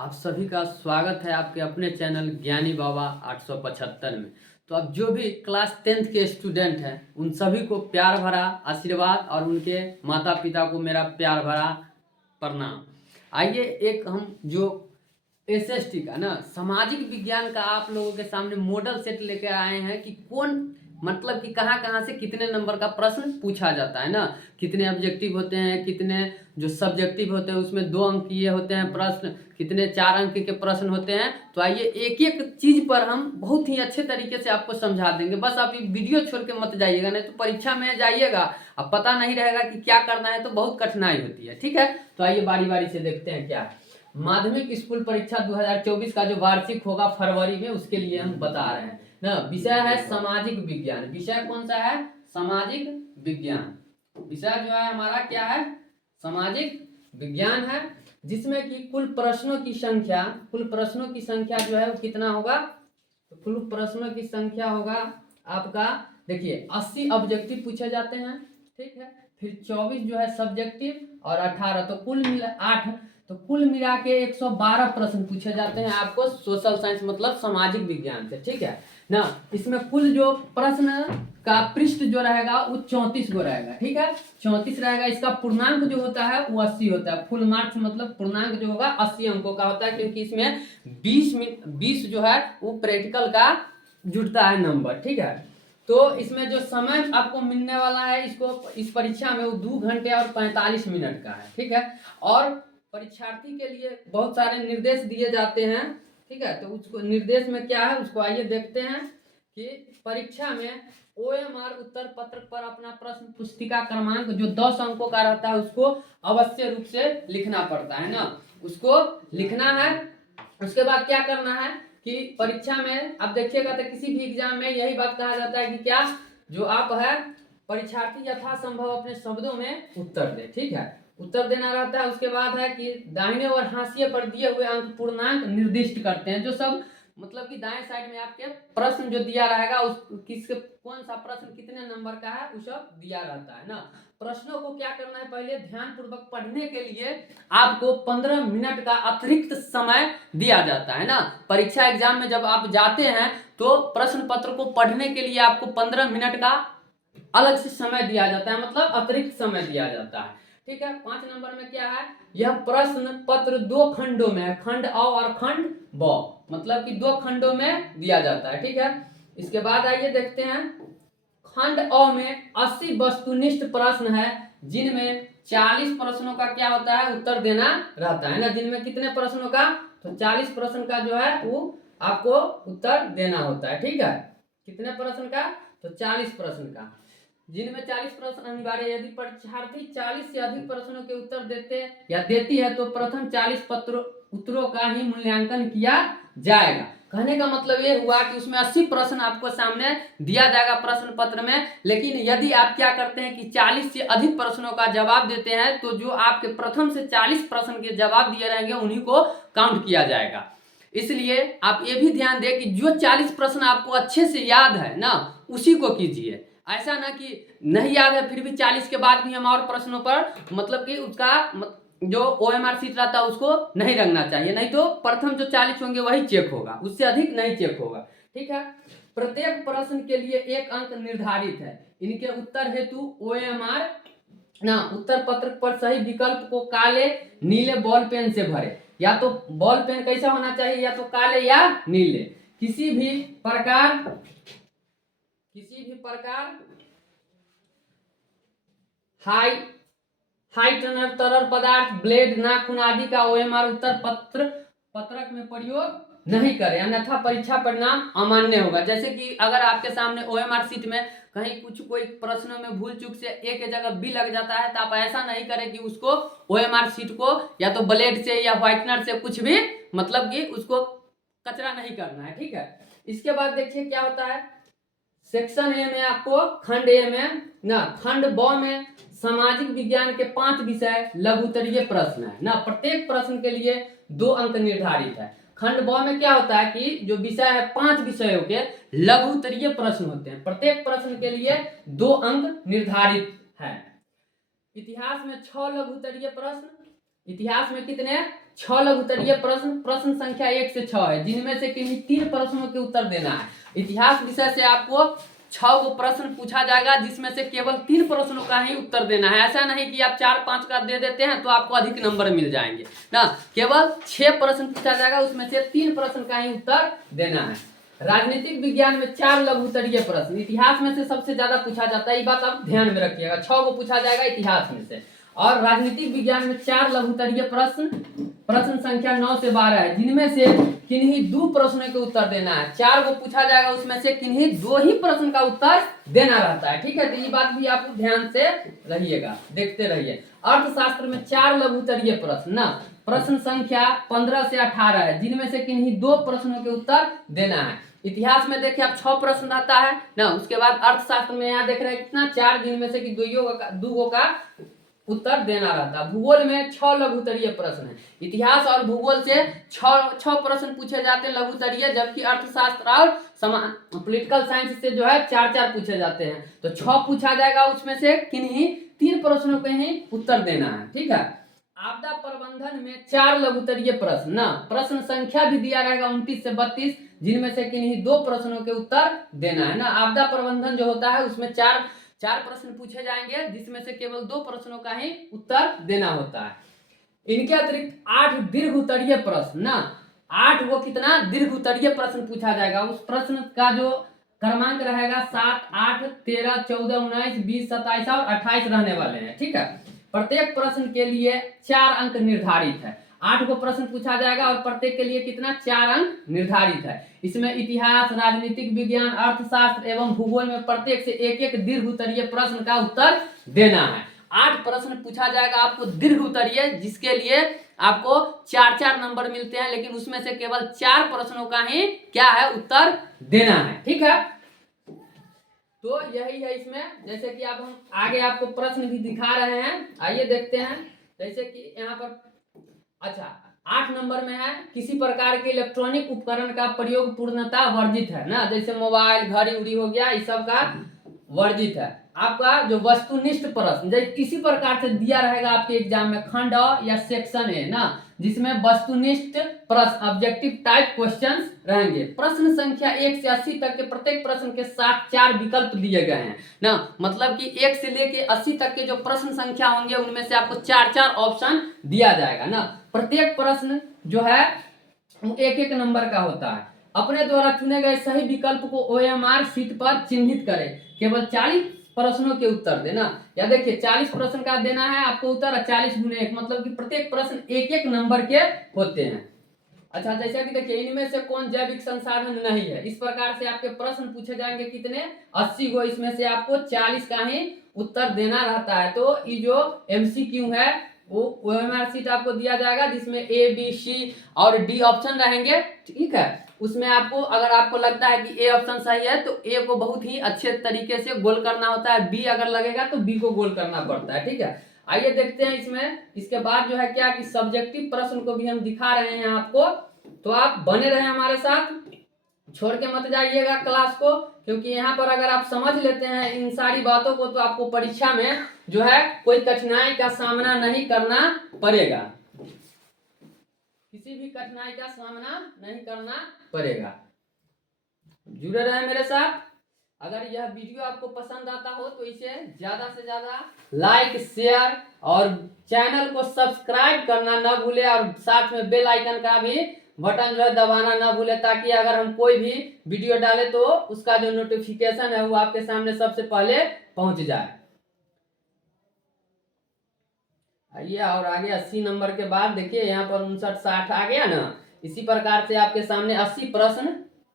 आप सभी का स्वागत है आपके अपने चैनल ज्ञानी बाबा 875 में। तो अब जो भी क्लास 10th के स्टूडेंट हैं उन सभी को प्यार भरा आशीर्वाद और उनके माता पिता को मेरा प्यार भरा प्रणाम। आइए एक हम जो एसएसटी का ना सामाजिक विज्ञान का आप लोगों के सामने मॉडल सेट लेकर आए हैं कि कौन मतलब कि कहाँ कहाँ से कितने नंबर का प्रश्न पूछा जाता है ना, कितने ऑब्जेक्टिव होते हैं, कितने जो सब्जेक्टिव होते हैं उसमें 2 अंकीय होते हैं प्रश्न, कितने 4 अंक के प्रश्न होते हैं। तो आइए एक एक चीज पर हम बहुत ही अच्छे तरीके से आपको समझा देंगे। बस आप ये वीडियो छोड़ के मत जाइएगा, नहीं तो परीक्षा में जाइएगा अब पता नहीं रहेगा कि क्या करना है, तो बहुत कठिनाई होती है। ठीक है, तो आइए बारी बारी से देखते हैं क्या है। माध्यमिक स्कूल परीक्षा 2024 का जो वार्षिक होगा फरवरी में, उसके लिए हम बता रहे हैं ना। विषय है सामाजिक विज्ञान। विषय कौन सा है? सामाजिक विज्ञान। विषय जो है हमारा क्या है? सामाजिक विज्ञान है, जिसमें कि कुल प्रश्नों की संख्या जो है वो कितना होगा? तो कुल प्रश्नों की संख्या होगा आपका, देखिए 80 ऑब्जेक्टिव पूछे जाते हैं, ठीक है। फिर 24 जो है सब्जेक्टिव और 18, तो कुल मिला 8, तो कुल मिला के 112 प्रश्न पूछे जाते हैं आपको सोशल साइंस मतलब सामाजिक विज्ञान से, ठीक है ना। इसमें कुल जो प्रश्न का पृष्ठ जो रहेगा वो 34 गो रहेगा, ठीक है, 34 रहेगा। इसका पूर्णांक जो होता है वो 80 होता है। फुल मार्क्स मतलब पूर्णांक जो होगा 80 अंकों का होता है, क्योंकि इसमें 20 जो है वो प्रैक्टिकल का जुड़ता है नंबर, ठीक है। तो इसमें जो समय आपको मिलने वाला है इसको इस परीक्षा में वो 2 घंटे और 45 मिनट का है, ठीक है। और परीक्षार्थी के लिए बहुत सारे निर्देश दिए जाते हैं, ठीक है। तो उसको निर्देश में क्या है उसको आइए देखते हैं कि परीक्षा में OMR उत्तर पत्र पर अपना प्रश्न पुस्तिका क्रमांक जो 10 अंकों का रहता है उसको अवश्य रूप से लिखना पड़ता है ना, उसको लिखना है। उसके बाद क्या करना है कि परीक्षा में आप देखिएगा तो किसी भी एग्जाम में यही बात कहा जाता है कि क्या जो आप है परीक्षार्थी यथासंभव अपने शब्दों में उत्तर दे, ठीक है, उत्तर देना रहता है। उसके बाद है कि दाहिने और हाशिए पर दिए हुए अंक पूर्णांक निर्दिष्ट करते हैं। जो सब मतलब कि दाएं साइड में आपके प्रश्न जो दिया रहेगा उस किसके कौन सा प्रश्न कितने नंबर का है वो सब दिया रहता है ना। प्रश्नों को क्या करना है, पहले ध्यान पूर्वक पढ़ने के लिए आपको 15 मिनट का अतिरिक्त समय दिया जाता है ना। परीक्षा एग्जाम में जब आप जाते हैं तो प्रश्न पत्र को पढ़ने के लिए आपको 15 मिनट का अलग से समय दिया जाता है, मतलब अतिरिक्त समय दिया जाता है, ठीक है। 5 नंबर में क्या है, यह प्रश्न पत्र 2 खंडों में है, खंड अ और खंड ब, मतलब कि 2 खंडों में दिया जाता है, ठीक है। इसके बाद आइए देखते हैं खंड अ में 80 वस्तुनिष्ठ प्रश्न है, जिनमें 40 प्रश्नों का क्या होता है उत्तर देना रहता है ना। जिनमें कितने प्रश्नों का? तो 40 प्रश्न का जो है वो आपको उत्तर देना होता है, ठीक है। कितने प्रश्न का? तो 40 प्रश्न का, जिनमें 40 प्रश्न अनिवार्य। यदि परीक्षार्थी 40 से अधिक प्रश्नों के उत्तर देते या देती है तो प्रथम 40 उत्तरों का ही मूल्यांकन किया जाएगा। कहने का मतलब ये हुआ कि उसमें 80 प्रश्न आपको सामने दिया जाएगा प्रश्न पत्र में, लेकिन यदि आप क्या करते हैं कि 40 से अधिक प्रश्नों का जवाब देते हैं तो जो आपके प्रथम से 40 प्रश्न के जवाब दिए रहेंगे उन्हीं को काउंट किया जाएगा। इसलिए आप ये भी ध्यान दें कि जो 40 प्रश्न आपको अच्छे से याद है ना उसी को कीजिए। ऐसा ना कि नहीं याद है फिर भी 40 के बाद भी हम और प्रश्नों पर मतलब कि उसका जो OMR सीट रहता है उसको नहीं रखना चाहिए, नहीं तो प्रथम जो 40 होंगे वही चेक होगा, उससे अधिक नहीं चेक होगा, ठीक है। प्रत्येक प्रश्न के लिए 1 अंक निर्धारित है। इनके उत्तर हेतु OMR ना उत्तर पत्र पर सही विकल्प को काले नीले बॉल पेन से भरे। या तो बॉल पेन कैसा होना चाहिए, या तो काले या नीले। किसी भी प्रकार हाई टनर तरल पदार्थ ब्लेड नाखून आदि का OMR उत्तर पत्रक में प्रयोग नहीं करें, अन्यथा परीक्षा परिणाम अमान्य होगा। जैसे कि अगर आपके सामने OMR सीट में कहीं कुछ कोई प्रश्नों में भूल चूक से ए के जगह बी लग जाता है तो आप ऐसा नहीं करें कि उसको OMR सीट को या तो ब्लेड से या व्हाइटनर से कुछ भी मतलब कि उसको कचरा नहीं करना है, ठीक है। इसके बाद देखिए क्या होता है, सेक्शन ए में आपको खंड ए में ना खंड ब में सामाजिक विज्ञान के 5 विषय लघुत्तरीय प्रश्न है ना। प्रत्येक प्रश्न के लिए 2 अंक निर्धारित है। खंड ब में क्या होता है कि जो विषय है 5 विषयों के लघुत्तरीय प्रश्न होते हैं, प्रत्येक प्रश्न के लिए 2 अंक निर्धारित है। इतिहास में 6 लघुत्तरीय प्रश्न, इतिहास में कितने? 6 लघु उत्तरीय प्रश्न, प्रश्न संख्या 1 से 6 है, जिनमें से किन्हीं 3 प्रश्नों के उत्तर देना है। इतिहास विषय से आपको 6 को प्रश्न पूछा जाएगा, जिसमें से केवल 3 प्रश्नों का ही उत्तर देना है। ऐसा नहीं कि आप 4-5 का दे देते हैं तो आपको अधिक नंबर मिल जाएंगे ना, केवल 6 प्रश्न पूछा जाएगा, उसमें से 3 प्रश्न का ही उत्तर देना है। राजनीतिक विज्ञान में 4 लघु उत्तरीय प्रश्न, इतिहास में से सबसे ज्यादा पूछा जाता है, ये बात आप ध्यान में रखिएगा। 6 को पूछा जाएगा इतिहास में से, और राजनीतिक विज्ञान में 4 लघु उत्तरीय प्रश्न, प्रश्न संख्या 9 से 12 है, जिनमें से किन्हीं 2 प्रश्नों के उत्तर देना है। 4 को पूछा जाएगा, उसमें से किन्हीं 2 ही प्रश्न का उत्तर देना रहता है। ठीक है, तो ये बात भी आप ध्यान से रहिएगा, देखते रहिए। अर्थशास्त्र में 4 लघु उत्तरीय प्रश्न ना, प्रश्न संख्या 15 से 18 है, जिनमें से किन्हीं 2 प्रश्नों के उत्तर देना है। इतिहास में देखिए आप 6 प्रश्न रहता है ना, उसके बाद अर्थशास्त्र में यहाँ देख रहे हैं कितना 4, जिनमें से कि 2 का उत्तर देना रहता है। भूगोल में 6 लघु उत्तरीय प्रश्न है, इतिहास और भूगोल से 6 प्रश्न पूछे जाते हैं लघु उत्तरीय, जबकि अर्थशास्त्र और पॉलिटिकल साइंस से जो है 4-4 पूछे जाते हैं। तो 6 पूछा जाएगा, उसमें से किन्हीं 3 प्रश्नों के ही उत्तर देना है। ठीक है, आपदा प्रबंधन में 4 लघु उत्तरीय प्रश्न ना, प्रश्न संख्या भी दिया रहेगा 29 से 32, जिनमें से किन्हीं 2 प्रश्नों के उत्तर देना है ना। आपदा प्रबंधन जो होता है उसमें 4 प्रश्न पूछे जाएंगे, जिसमें से केवल 2 प्रश्नों का ही उत्तर देना होता है। इनके अतिरिक्त 8 दीर्घ उत्तरीय प्रश्न ना, 8 वो कितना दीर्घ उत्तरीय प्रश्न पूछा जाएगा। उस प्रश्न का जो क्रमांक रहेगा 7, 8, 13, 14, 19, 20, 27 और 28 रहने वाले हैं। ठीक है, प्रत्येक प्रश्न के लिए 4 अंक निर्धारित है। 8 को प्रश्न पूछा जाएगा और प्रत्येक के लिए कितना 4 अंक निर्धारित है। इसमें इतिहास, राजनीतिक विज्ञान, अर्थशास्त्र एवं भूगोल में प्रत्येक से 1-1 दीर्घ उत्तरीय प्रश्न का उत्तर देना है। 8 प्रश्न पूछा जाएगा आपको दीर्घ उत्तरीय, जिसके लिए आपको 4-4 नंबर मिलते हैं, लेकिन उसमें से केवल 4 प्रश्नों का ही क्या है उत्तर देना है। ठीक है, तो यही है इसमें। जैसे कि अब हम आगे आपको प्रश्न भी दिखा रहे हैं, आइए देखते हैं। जैसे कि यहाँ पर अच्छा 8 नंबर में है, किसी प्रकार के इलेक्ट्रॉनिक उपकरण का प्रयोग पूर्णतः वर्जित है ना, जैसे मोबाइल, घड़ी उड़ी हो गया, इस सब का वर्जित है। आपका जो वस्तुनिष्ठ प्रश्न जैसे इसी प्रकार से दिया रहेगा आपके एग्जाम में, खंड या सेक्शन है ना, जिसमें वस्तुनिष्ठ प्रश्न ऑब्जेक्टिव टाइप क्वेश्चंस रहेंगे। प्रश्न संख्या 1 से 80 तक के प्रत्येक प्रश्न के साथ 4 विकल्प दिए गए हैं ना, मतलब कि 1 से लेके 80 तक के जो प्रश्न संख्या होंगे उनमें से आपको 4-4 ऑप्शन दिया जाएगा ना। प्रत्येक प्रश्न जो है 1-1 नंबर का होता है। अपने द्वारा चुने गए सही विकल्प को OMR शीट पर चिन्हित करें, केवल 40 प्रश्नों के उत्तर देना। या देखिए 40 प्रश्न का देना है आपको उत्तर, 40 गुने 1, मतलब कि प्रत्येक प्रश्न 1-1 नंबर के होते हैं। अच्छा, जैसा कि देखिए इनमें से कौन जैविक संसाधन नहीं है, इस प्रकार से आपके प्रश्न पूछे जाएंगे कितने 80 को, इसमें से आपको 40 का ही उत्तर देना रहता है। तो ये जो MCQ है वो OMR शीट आपको दिया जाएगा, जिसमें A, B, C और D ऑप्शन रहेंगे। ठीक है, उसमें आपको अगर आपको लगता है कि A ऑप्शन सही है तो A को बहुत ही अच्छे तरीके से गोल करना होता है, B अगर लगेगा तो B को गोल करना पड़ता है। ठीक है, आइए देखते हैं इसमें। इसके बाद जो है क्या कि सब्जेक्टिव प्रश्न को भी हम दिखा रहे हैं आपको, तो आप बने रहे हमारे साथ, छोड़ के मत जाइएगा क्लास को, क्योंकि यहाँ पर अगर आप समझ लेते हैं इन सारी बातों को तो आपको परीक्षा में जो है कोई कठिनाई का सामना नहीं करना पड़ेगा, किसी भी कठिनाई का सामना नहीं करना पड़ेगा। जुड़े रहे मेरे साथ। अगर यह वीडियो आपको पसंद आता हो तो इसे ज्यादा से ज्यादा लाइक, शेयर और चैनल को सब्सक्राइब करना न भूले, और साथ में बेल आइकन का भी बटन जो है दबाना ना भूले, ताकि अगर हम कोई भी वीडियो डाले तो उसका जो नोटिफिकेशन है वो आपके सामने सबसे पहले पहुंच जाए। आइए और आगे 80 नंबर के बाद देखिए यहाँ पर 59-60 आ गया ना। इसी प्रकार से आपके सामने 80 प्रश्न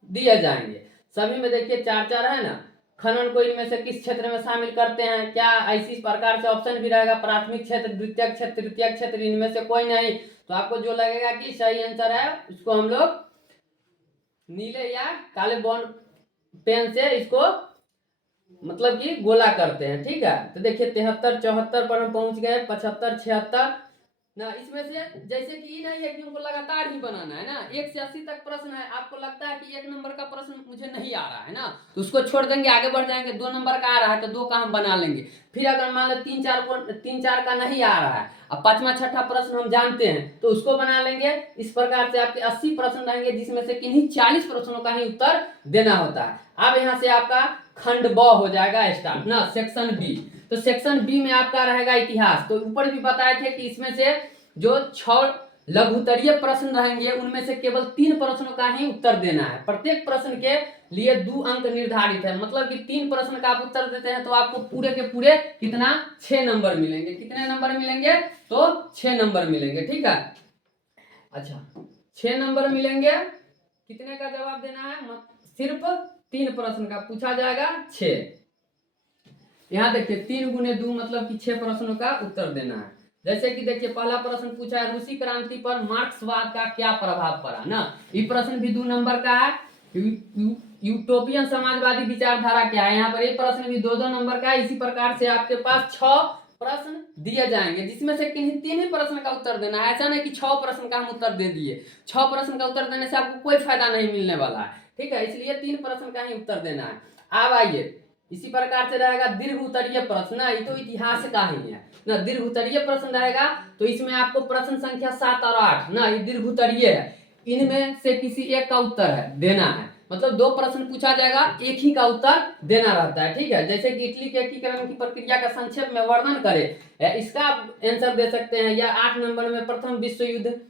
दिए जाएंगे, सभी में देखिए 4-4 है ना। खनन को इनमें से किस क्षेत्र में शामिल करते हैं, क्या इसी प्रकार से ऑप्शन भी रहेगा, प्राथमिक क्षेत्र, द्वितीय क्षेत्र, तृतीय क्षेत्र, इनमें से कोई नहीं। तो आपको जो लगेगा कि सही आंसर है उसको हम लोग नीले या काले बॉन्ड पेन से इसको मतलब कि गोला करते हैं। ठीक है, तो देखिए 73, 74 पर हम पहुंच गए, 75, 76, ना इसमें से जैसे कि नहीं है कि हमको लगातार ही बनाना है ना, 1 से 80 तक प्रश्न है, आपको लगता है कि 1 नंबर का प्रश्न मुझे नहीं आ रहा है ना, तो उसको छोड़ देंगे, आगे बढ़ जाएंगे। 2 नंबर का आ रहा है तो 2 का हम बना लेंगे। फिर अगर मान लो 3-4 का नहीं आ रहा है, अब 5वां-6ठा प्रश्न हम जानते हैं तो उसको बना लेंगे। इस प्रकार से आपके 80 प्रश्न रहेंगे, जिसमें से किन्हीं 40 प्रश्नों का ही उत्तर देना होता है। अब यहाँ से आपका खंड ब हो जाएगा स्टार्ट ना, सेक्शन बी। तो सेक्शन बी में आपका रहेगा इतिहास। तो ऊपर भी बताए थे कि इसमें से जो 6 लघुत्तरीय प्रश्न रहेंगे उनमें से केवल 3 प्रश्नों का ही उत्तर देना है। प्रत्येक प्रश्न के लिए 2 अंक निर्धारित है, मतलब कि 3 प्रश्न का आप उत्तर देते हैं तो आपको पूरे के पूरे कितना 6 नंबर मिलेंगे। कितने नंबर मिलेंगे? तो 6 नंबर मिलेंगे। ठीक है, अच्छा 6 नंबर मिलेंगे। कितने का जवाब देना है? सिर्फ 3 प्रश्न का पूछा जाएगा 6। यहाँ देखिए 3 गुने 2 मतलब कि 6 प्रश्नों का उत्तर देना है। जैसे कि देखिए पहला प्रश्न पूछा है, रूसी क्रांति पर मार्क्सवाद का क्या प्रभाव पड़ा ना, ये प्रश्न भी 2 नंबर का है। यूटोपियन समाजवादी विचारधारा क्या है, यहाँ पर ये प्रश्न भी 2-2 नंबर का है। इसी प्रकार से आपके पास 6 प्रश्न दिए जाएंगे, जिसमें से किन्हीं 3 ही प्रश्न का उत्तर देना है। ऐसा नहीं कि 6 प्रश्न का हम उत्तर दे दिए, 6 प्रश्न का उत्तर देने से आपको कोई फायदा नहीं मिलने वाला है। ठीक है, इसलिए 3 प्रश्न का ही उत्तर देना है। अब आइए इसी प्रकार से रहेगा दीर्घ उत्तरीय प्रश्न ना, ये तो इतिहास का ही है ना। दीर्घ उत्तरीय प्रश्न रहेगा तो इसमें आपको प्रश्न संख्या 7 और 8 ना, ये दीर्घ उत्तरीय है, इनमें से किसी एक का उत्तर है देना है। मतलब 2 प्रश्न पूछा जाएगा, एक ही का उत्तर देना रहता है। ठीक है, जैसे कि इटली के एकीकरण की प्रक्रिया का संक्षेप में वर्णन करें, इसका आप आंसर दे सकते हैं। या 8 नंबर में प्रथम विश्व युद्ध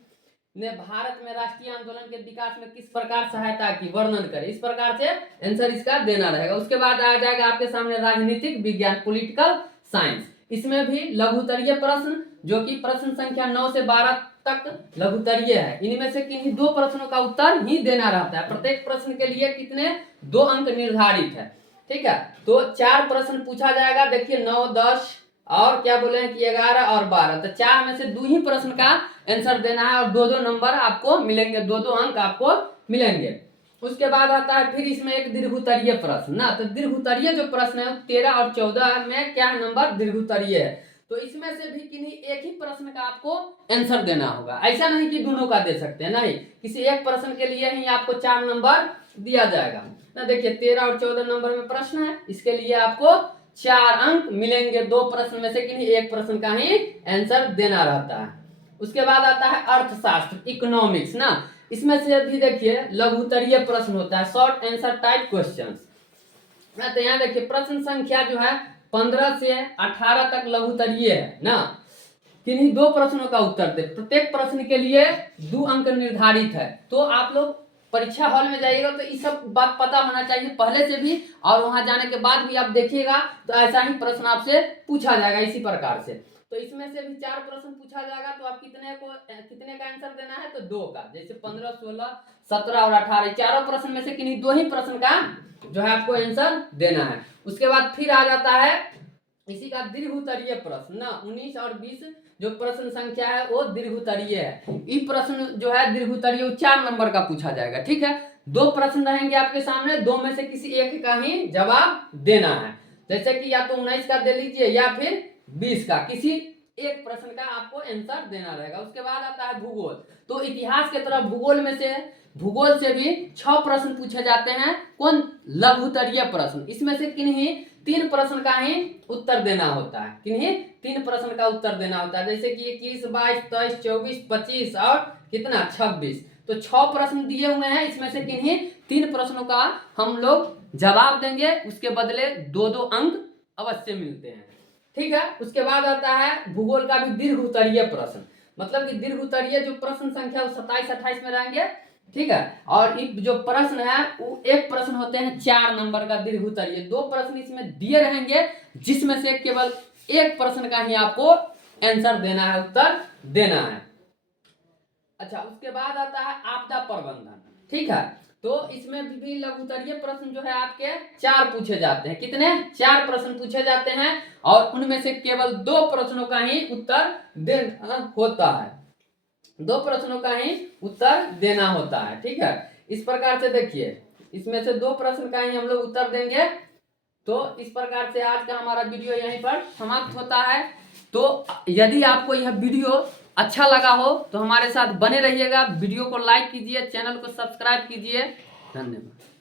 ने भारत में राष्ट्रीय आंदोलन के विकास में किस प्रकार सहायता की, वर्णन करें। इस प्रकार से आंसर इसका देना रहेगा। उसके बाद आ जाएगा आपके सामने राजनीतिक विज्ञान, पॉलिटिकल साइंस। इसमें भी लघुत्तरीय प्रश्न, जो कि प्रश्न संख्या 9 से 12 तक लघुत्तरीय है। इनमें से किन्हीं 2 प्रश्नों का उत्तर ही देना रहता है। प्रत्येक प्रश्न के लिए कितने 2 अंक निर्धारित है। ठीक है, तो 4 प्रश्न पूछा जाएगा। देखिए 9, 10 और क्या बोले हैं कि 11 और 12, तो 4 में से 2 ही प्रश्न का आंसर देना है और 2-2 नंबर आपको मिलेंगे, 2-2 अंक आपको मिलेंगे। उसके बाद आता है फिर इसमें एक दीर्घोत्तरीय प्रश्न ना, तो दीर्घोत्तरीय जो प्रश्न है 13 और 14 में क्या नंबर दीर्घोत्तरीय है, तो इसमें से भी किन्हीं एक ही प्रश्न का आपको आंसर देना होगा। ऐसा नहीं कि दोनों का दे सकते हैं, नहीं, किसी एक प्रश्न के लिए ही आपको 4 नंबर दिया जाएगा ना। देखिए 13 और 14 नंबर में प्रश्न है, इसके लिए आपको 4 अंक मिलेंगे। 2 प्रश्न में से किन्हीं एक प्रश्न का ही आंसर देना रहता है। उसके बाद आता है अर्थशास्त्र, इकोनॉमिक्स ना, इसमें से भी देखिए लघुत्तरीय प्रश्न होता है, शॉर्ट आंसर टाइप क्वेश्चंस ना। तो यहाँ देखिए प्रश्न संख्या जो है 15 से 18 तक लघुत्तरीय है ना। किन्हीं 2 प्रश्नों का उत्तर दे, प्रत्येक प्रश्न के लिए 2 अंक निर्धारित है। तो आप लोग परीक्षा हॉल में जाइएगा तो ये सब बात पता होना चाहिए पहले से भी, और वहां जाने के बाद भी आप देखिएगा तो ऐसा ही प्रश्न आपसे पूछा जाएगा इसी प्रकार से। तो इसमें से भी 4 प्रश्न पूछा जाएगा, तो आप कितने का आंसर देना है, तो 2 का। जैसे 15, 16, 17 और 18, चारों प्रश्न में से किन्हीं 2 ही प्रश्न का जो है आपको आंसर देना है। उसके बाद फिर आ जाता है इसी का दीर्घोत्तरीय प्रश्न ना, 19 और 20 जो प्रश्न संख्या है वो दीर्घोत्तरीय है। ये प्रश्न जो है दीर्घोत्तरीय 4 नंबर का पूछा जाएगा। ठीक है, 2 प्रश्न रहेंगे आपके सामने, 2 में से किसी एक का ही जवाब देना है। जैसे कि या तो 19 का दे लीजिए या फिर 20 का, किसी एक प्रश्न का आपको आंसर देना रहेगा। उसके बाद आता है भूगोल, तो इतिहास के तरफ भूगोल से भी 6 प्रश्न पूछे जाते हैं। कौन? लघुत्तरीय प्रश्न। इसमें से किन्हीं 3 प्रश्न का ही उत्तर देना होता है, किन्हीं 3 प्रश्न का उत्तर देना होता है। जैसे कि 21, 22, 23, 24, 25 और कितना 26, तो 6 प्रश्न दिए हुए हैं। इसमें से किन्हीं 3 प्रश्नों का हम लोग जवाब देंगे, उसके बदले 2-2 अंक अवश्य मिलते हैं। ठीक है, उसके बाद आता है भूगोल का भी दीर्घोत्तरीय प्रश्न, मतलब कि दीर्घोत्तरीय जो प्रश्न संख्या 27, 28 में रहेंगे। ठीक है, और जो प्रश्न है वो एक प्रश्न होते हैं 4 नंबर का दीर्घोत्तरीय। 2 प्रश्न इसमें दिए रहेंगे, जिसमें से केवल एक प्रश्न का ही आपको आंसर देना है, उत्तर देना है। अच्छा, उसके बाद आता है आपदा प्रबंधन। ठीक है, तो इसमें भी लघुत्तरीय प्रश्न जो है आपके 4 पूछे जाते हैं। कितने? 4 प्रश्न पूछे जाते हैं, और उनमें से केवल 2 प्रश्नों का ही उत्तर देना होता है। 2 प्रश्नों का ही उत्तर देना होता है। ठीक है, इस प्रकार से देखिए इसमें से 2 प्रश्न का ही हम लोग उत्तर देंगे। तो इस प्रकार से आज का हमारा वीडियो यहीं पर समाप्त होता है। तो यदि आपको यह वीडियो अच्छा लगा हो तो हमारे साथ बने रहिएगा, वीडियो को लाइक कीजिए, चैनल को सब्सक्राइब कीजिए। धन्यवाद।